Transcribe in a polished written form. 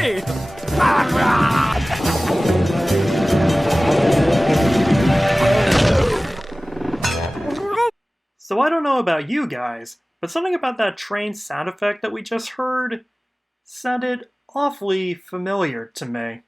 me! So I don't know about you guys, but something about that train sound effect that we just heard sounded awfully familiar to me.